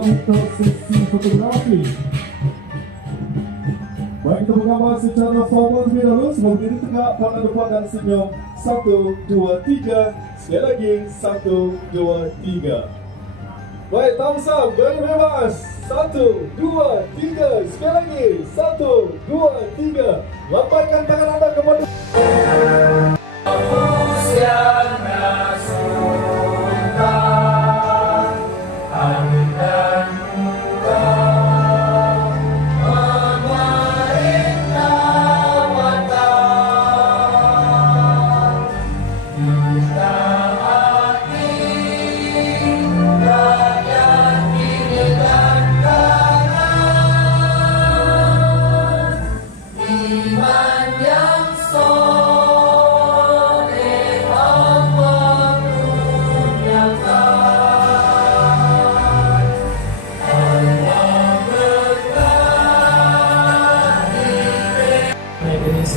untuk sesi fotografi. Baik, kita menggambar secara formal terlebih dahulu. Sebelum diri tegak, pandang depan dan senyum. 1, 2, 3. Sekali lagi, 1, 2, 3. Baik, thumbs up, bebas. 1, 2, 3. Sekali lagi, 1, 2, 3. Lambaikan tangan anda kepada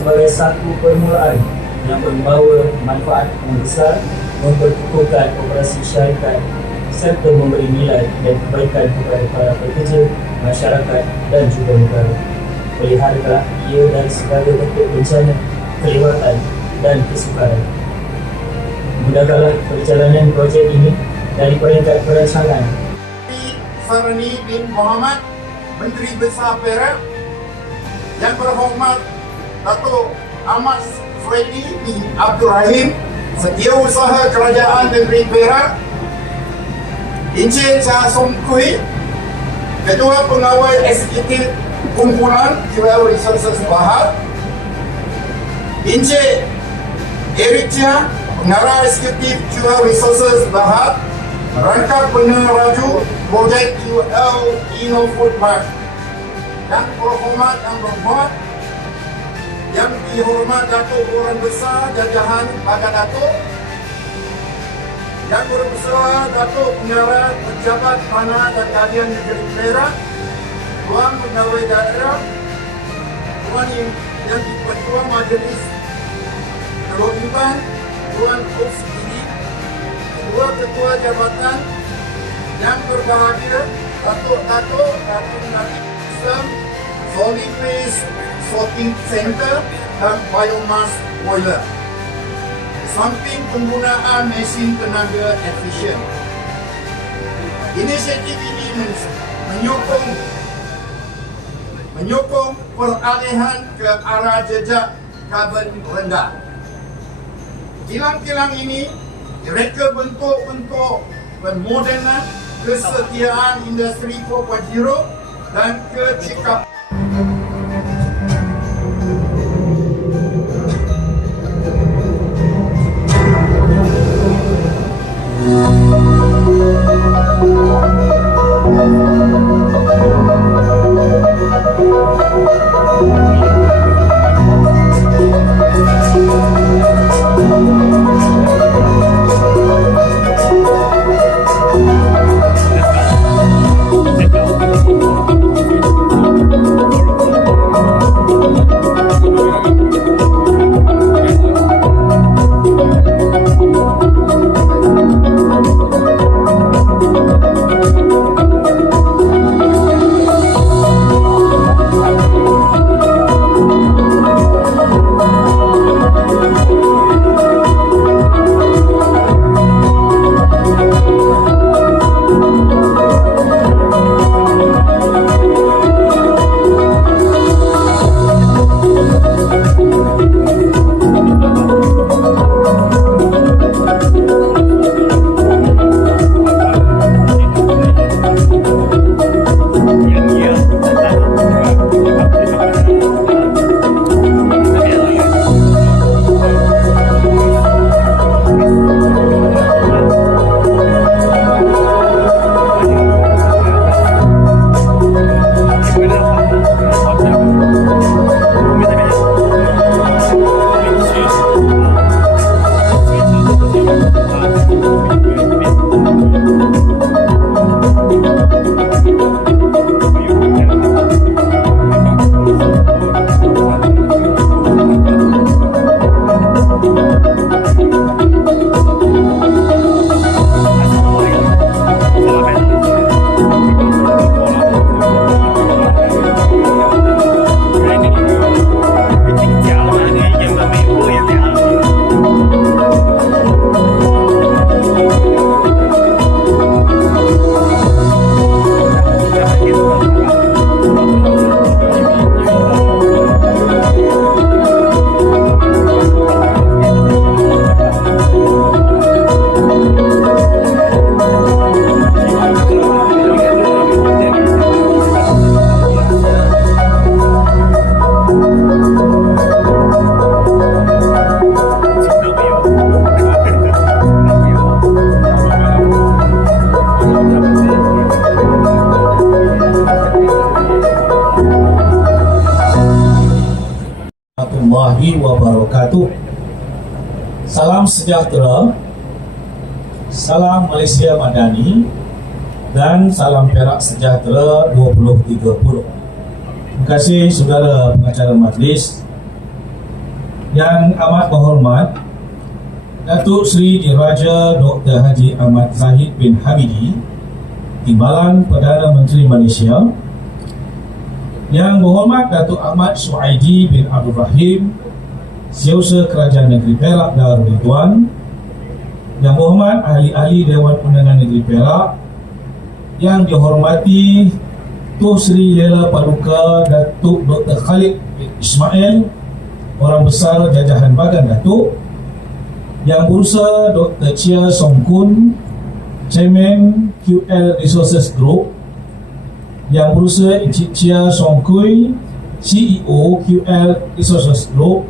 sebagai satu permulaan yang membawa manfaat yang besar, memperkukuhkan operasi syarikat serta memberi nilai dan kebaikan kepada para pekerja, masyarakat dan juga negara. Peliharalah ia dari segala bentuk bencana, kelewatan dan kesukaran. Mudahkanlah perjalanan projek ini dari peringkat perancangan. Sarani bin Muhammad, Menteri Besar Perak. Yang berhormat Datuk Ahmad Swedi bin Abdul Rahim, Setiausaha Kerajaan Negeri Perak. Encik Shah Song Kui, Ketua Pengawal Eksekutif Kumpulan Human Resources Bahad. Encik Eric Chia, Pengarah Eksekutif Human Resources Bahad, Rangkap Peneraju Projek UL Inno Food Park. Yang berhormat yang dihormat Datuk Orang Besar Jajahan Bagan Datuk, Yang Berbesar Datuk Pengarah Pejabat Tanah dan Galian Negeri Perak, Tuan Pegawai Daerah, Tuan yang di-Ketua Majlis Terlibat, Tuan OCD, Dua Ketua Jabatan yang berbahagia, Datuk Nati Islam, Solid Waste Sorting Center dan Biomass Boiler. Samping penggunaan mesin tenaga efisien. Inisiatif ini menyokong peralihan ke arah jejak karbon rendah. Kilang-kilang ini mereka bentuk-bentuk pemodenan kesetiaan industri 4.0 dan kecikapan. warahmatullahi wabarakatuh. Salam sejahtera, salam Malaysia Madani, dan salam Perak Sejahtera 2030. Terima kasih saudara pengacara majlis yang amat berhormat, Datuk Seri Diraja Dr. Haji Ahmad Zahid bin Hamidi, Timbalan Perdana Menteri Malaysia, yang berhormat Datuk Ahmad Suhaidi bin Abdul Rahim, Setiausaha Kerajaan Negeri Perak Darul Ridwan, yang berhormat ahli-ahli Dewan Undangan Negeri Perak, yang dihormati Tuan Sri Lela Paduka Datuk Dr. Khalid bin Ismail, Orang Besar Jajahan Bagan Datuk, Yang Berusaha Dr. Chia Song Kun, Chairman QL Resources Group, Yang Berusaha Encik Chia Song Kui, CEO QL Resources Group,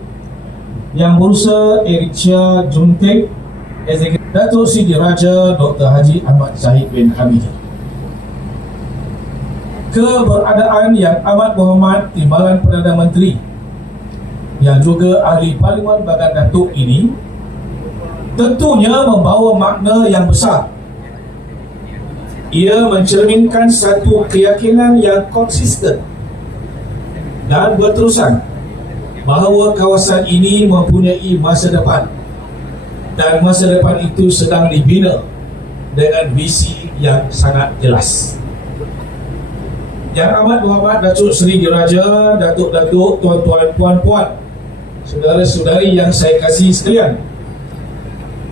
Yang Berusaha Eric Chia Juntek, Eksekutif Datuk Seri Diraja Dr. Haji Ahmad Zahid bin Hamidi. Keberadaan yang amat berhormat Timbalan Perdana Menteri yang juga ahli Parlimen Bagan Datuk ini tentunya membawa makna yang besar. Ia mencerminkan satu keyakinan yang konsisten dan berterusan bahawa kawasan ini mempunyai masa depan, dan masa depan itu sedang dibina dengan visi yang sangat jelas. Yang amat berhormat Datuk Seri Diraja, Datuk-datuk, tuan-tuan, puan-puan, saudara-saudari yang saya kasihi sekalian,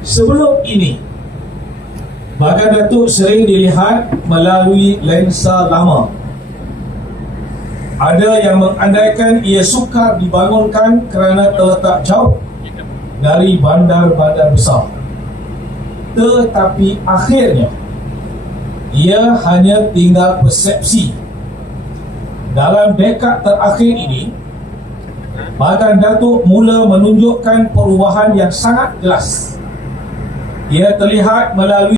sebelum ini Bagan Datuk sering dilihat melalui lensa lama. Ada yang mengandaikan ia sukar dibangunkan kerana terletak jauh dari bandar-bandar besar. Tetapi akhirnya ia hanya tinggal persepsi. Dalam dekad terakhir ini, Bagan Datuk mula menunjukkan perubahan yang sangat jelas. Ia terlihat melalui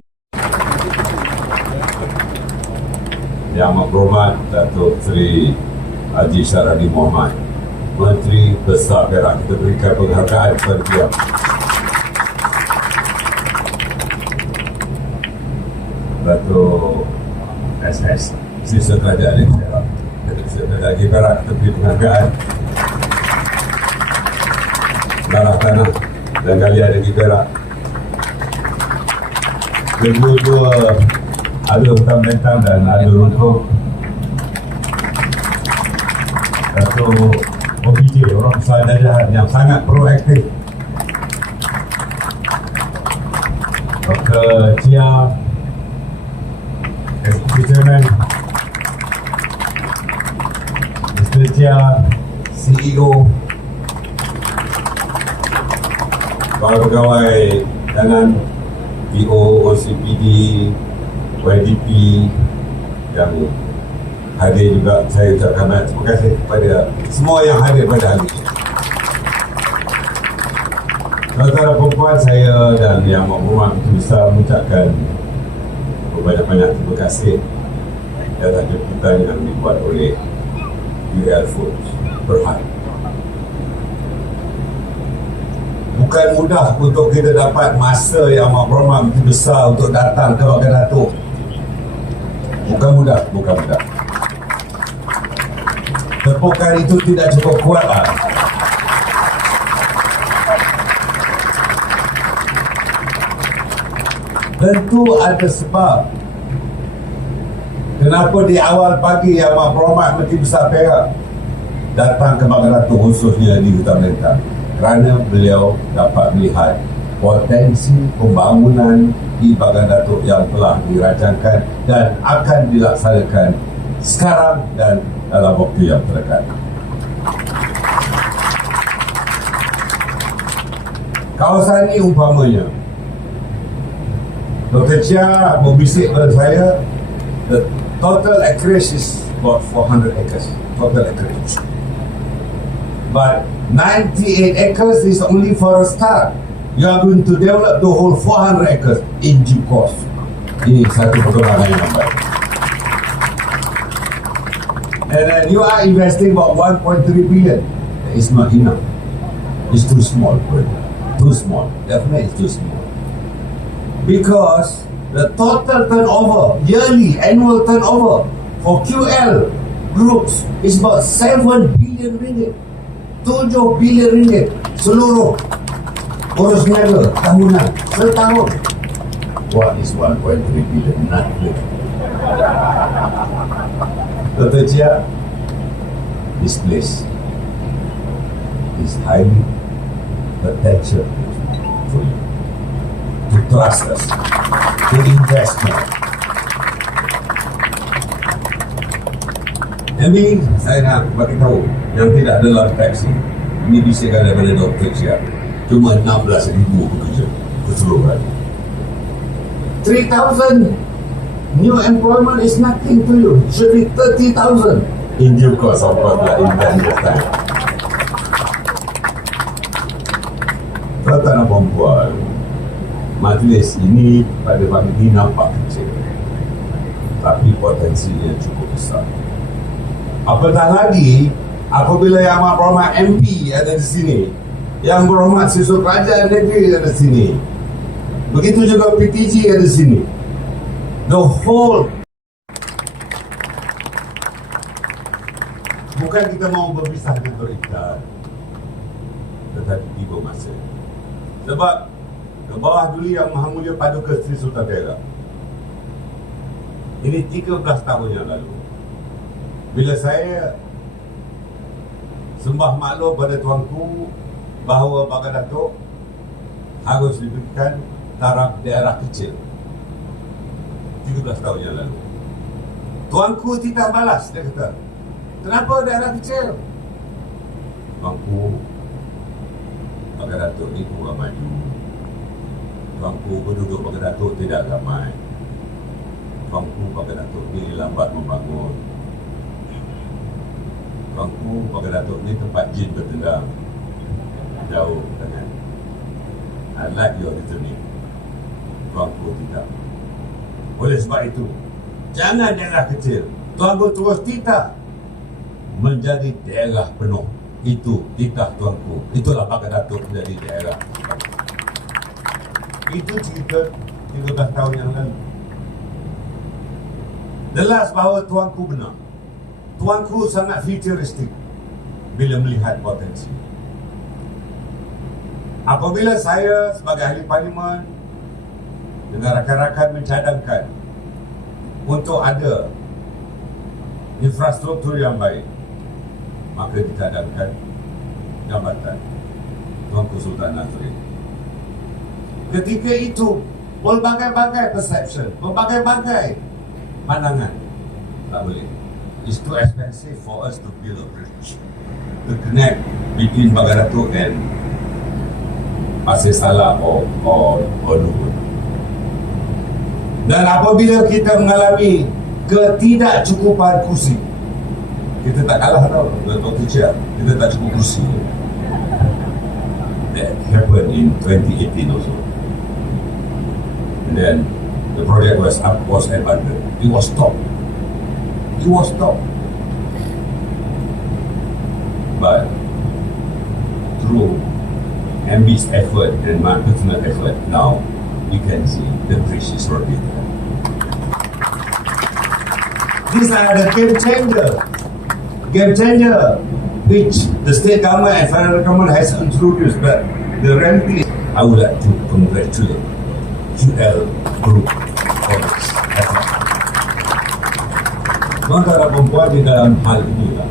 Yang Berhormat Datuk Seri Haji Syarani Mohamad, Menteri Besar Perak, kita berikan penghargaan kepada dia. Datuk SS, Sisa Kerajaan Negeri Perak, Datuk Sisa Kerajaan Negeri Perak, kita beri penghargaan. Darah Tanah dan Galian Negeri Perak. Kedua-dua ada hutan bentang dan ada runtuh. Datuk OPJ, Orang Besar Jajahan yang sangat proaktif. Dr. Chia, Eksekutif Chairman, Mr. Chia, CEO, para pegawai dengan PO, OCPD, YDP yang hadir juga, saya ucapkan banyak terima kasih kepada semua yang hadir pada hari ini. Saudara perempuan, saya dan Yang Berhormat Menteri Besar mengucapkan banyak-banyak terima kasih atas jemputan yang dibuat oleh UL Foods Berhad. Bukan mudah untuk kita dapat masa Yang Berhormat Menteri Besar untuk datang ke Bagan Datuk. Bukan mudah. Tepukan itu tidak cukup kuat lah. Tentu ada sebab kenapa di awal pagi Yang Berhormat Menteri Besar Perak datang ke Bagan Datuk, khususnya di Hutan Bentang, kerana beliau dapat melihat potensi pembangunan di Bagan Datuk yang telah dirancangkan dan akan dilaksanakan sekarang dan dalam waktu yang terdekat. Kawasan ini umpamanya, Dr. Chia membisik pada saya, the total acreage is about 400 acres, total acreage. But 98 acres is only for a start. You are going to develop the whole 400 acres in due course. Ini satu perkembangan yang baik. And then you are investing about 1.3 billion. That is not enough. It's too small, brother. Too small. Definitely it's too small. Because the total turnover, yearly annual turnover for QL groups is about 7 billion ringgit. 7 billion ringgit seluruh urus niaga tahunan setahun. What is 1.3 billion? Nothing. Dr. Chia, this place is highly potential for you to trust us, to invest more. Jadi saya nak bagi tahu yang tidak dalam taksi ini bisikan daripada Dr. Chia, cuma 16,000 pekerja keseluruhan. 3,000 new employment is nothing to you. Should be 30,000 in due course, of course, like in 10 years time. Tuan-tuan dan puan-puan, majlis ini pada pagi ini nampak kecil, tapi potensinya cukup besar. Apatah lagi apabila Yang Amat Berhormat MP ada di sini, Yang Berhormat Siswa Kerajaan Negeri ada di sini, begitu juga PTG ada di sini. The whole, bukan kita mau berpisah dengan berikat, tetapi tiba masa. Sebab ke bawah dulu Yang Maha Mulia Paduka Seri Sultan Perak, ini 13 tahun yang lalu, bila saya sembah maklum pada tuanku bahawa Bagan Datuk harus diberikan taraf daerah kecil 13 tahun yang lalu. Tuanku tidak balas, dia kata, kenapa daerah kecil? Tuanku, Bagan Datuk ni kurang maju. Tuanku, penduduk Bagan Datuk tidak ramai. Tuanku, Bagan Datuk ni lambat membangun. Tuanku, Bagan Datuk ni tempat jin bertendang. Jauh, kan? I like your reasoning. Tuanku tidak. Oleh sebab itu, jangan daerah kecil. Tuanku terus titah menjadi daerah penuh. Itu titah tuanku. Itulah Bagan Datuk menjadi daerah. Itu cerita 13 tahun yang lalu. Jelas bahawa tuanku benar. Tuanku sangat futuristik bila melihat potensi. Apabila saya sebagai ahli parlimen dengan rakan-rakan mencadangkan untuk ada infrastruktur yang baik, maka dicadangkan jambatan Tuanku Sultan Nazrin. Ketika itu berbagai-bagai perception, berbagai-bagai pandangan, tak boleh. It's too expensive for us to build a bridge to connect between Bagan Datuk and Pasir Salam or Luhut. Dan apabila kita mengalami ketidakcukupan kursi, kita tak kalah tau dengan Dr. Chia, kita tak cukup kursi. That happened in 2018 also. And then the project was abandoned. It was stopped. But through MB's effort and my personal effort, now you can see the bridge is already there. These are the game changer which the state government and federal government has introduced. But the reality is, I would like to congratulate QL Group for this effort. Tuan-tuan dan puan-puan, di dalam hal inilah,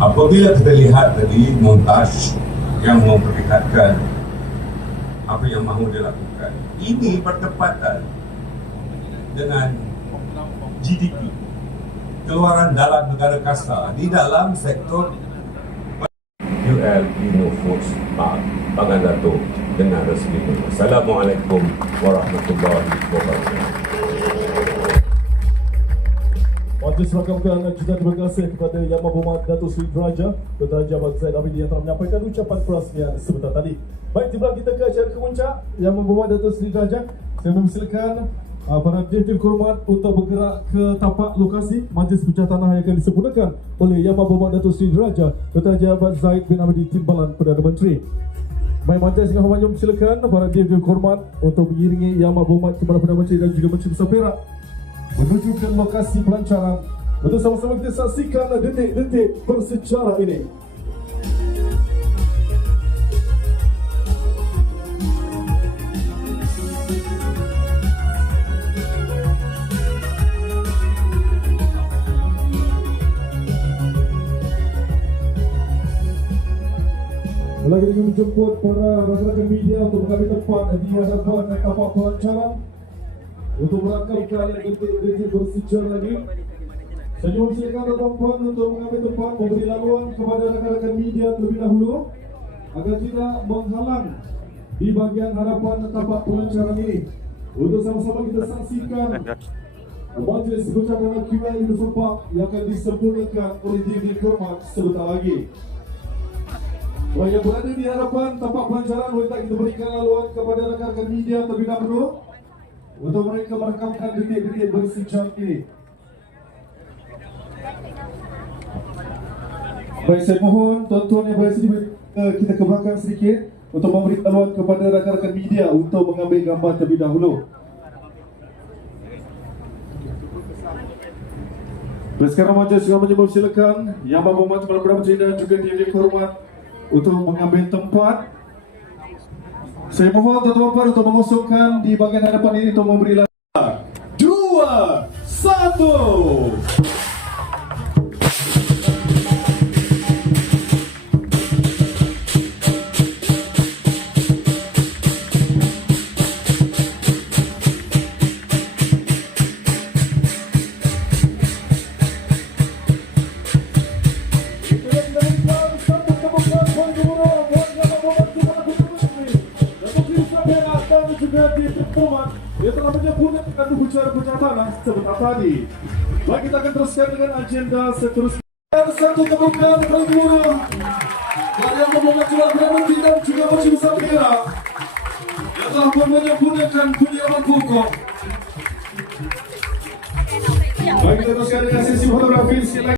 apabila kita lihat tadi montaj yang memperlihatkan apa yang mahu dilakukan, ini bertepatan dengan GDP, keluaran dalam negara kasar di dalam sektor UL Lino Foods Park Bagan Datuk dengan resmi. Assalamualaikum warahmatullahi wabarakatuh. Majlis rakamkan jutaan terima kasih kepada Yang Amat Berhormat Datuk Seri Diraja Dr. Haji Ahmad Zahid Hamidi yang telah menyampaikan ucapan perasmian sebentar tadi. Baik, tiba kita ke acara kemuncak. Yang Amat Berhormat Datuk Seri Diraja, saya mempersilakan para direktur hormat untuk bergerak ke tapak lokasi majlis pecah tanah yang akan disempurnakan oleh Yang Amat Berhormat Datuk Seri Diraja Dr. Haji Ahmad Zahid bin Hamidi Timbalan Perdana Menteri. Baik Majlis dengan hormat silakan para diam hormat untuk mengiringi Yang Amat Berhormat Kepada Perdana Menteri dan juga Menteri Besar Perak menuju ke lokasi pelancaran untuk sama-sama kita saksikan detik-detik bersejarah ini. Lagi ingin menjemput para rakan-rakan media untuk mengambil tempat di hadapan kapal pelancaran untuk merakamkan detik-detik bersejarah lagi. Saya silakan tuan-tuan untuk mengambil tempat memberi laluan kepada rakan-rakan media terlebih dahulu agar tidak menghalang di bahagian hadapan tapak pelancaran ini. Untuk sama-sama kita saksikan majlis bercakap QI Universal Park yang akan disempurnakan oleh David Kormat sebentar lagi. Yang berada di hadapan tapak pelancaran, minta kita berikan laluan kepada rakan-rakan media terlebih dahulu untuk mereka merakamkan detik-detik bersejarah ini. Baik, saya mohon tuan-tuan yang berada di kita ke belakang sedikit untuk memberi laluan kepada rakan-rakan media untuk mengambil gambar terlebih dahulu. Baik, sekarang majlis dengan menyebut silakan Yang Amat Berhormat Kepada Perdana Menteri dan juga Yang Hormat untuk mengambil tempat. Saya mohon tuan-tuan untuk mengosongkan di bahagian hadapan ini untuk memberi laluan. 2, 1. Dia telah menyempurnakan upacara tanah sebentar tadi. Baik, kita akan teruskan dengan agenda seterusnya. Satu kebukaan Pradipura dari Yang Amat Perdana Menteri dan juga Menteri Besar Perak yang telah menyempurnakan kediaman pokok. Baik, kita teruskan dengan sesi fotografi sekali lagi.